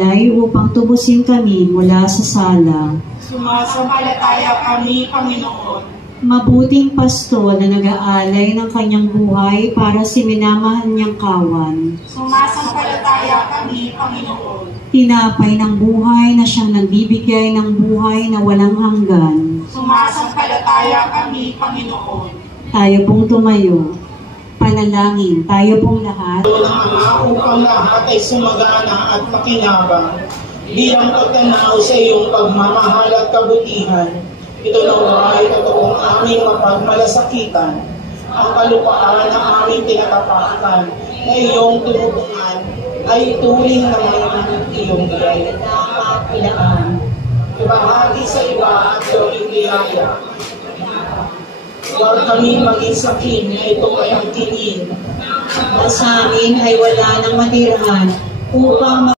nag-aalay upang tubusin kami mula sa sala. Sumasampalataya kami, Panginoon. Mabuting pastol na nag-aalay ng kanyang buhay para sa minamahal niyang kawan. Sumasampalataya kami, Panginoon. Tinapay ng buhay na siyang nagbibigay ng buhay na walang hanggan. Sumasampalataya kami, Panginoon. Tayo pong tumayo. Panalangin, tayo pong lahat. Ng Ama upang lahat ay sumagana at makinabang bilang pagtanaw sa iyong pagmamahal at kabutihan. Ito nawa ay totoong aming mapagmalasakitan, ang kalupaan na aming tinatapakan na iyong tinutungan ay turing na mayroon iyong biyaya at pinaan. Ibahagi sa iba at gawing biyaya. Huwag kami maging sakin na ito ay ang tingin. At sa amin ay wala nang matirhan upang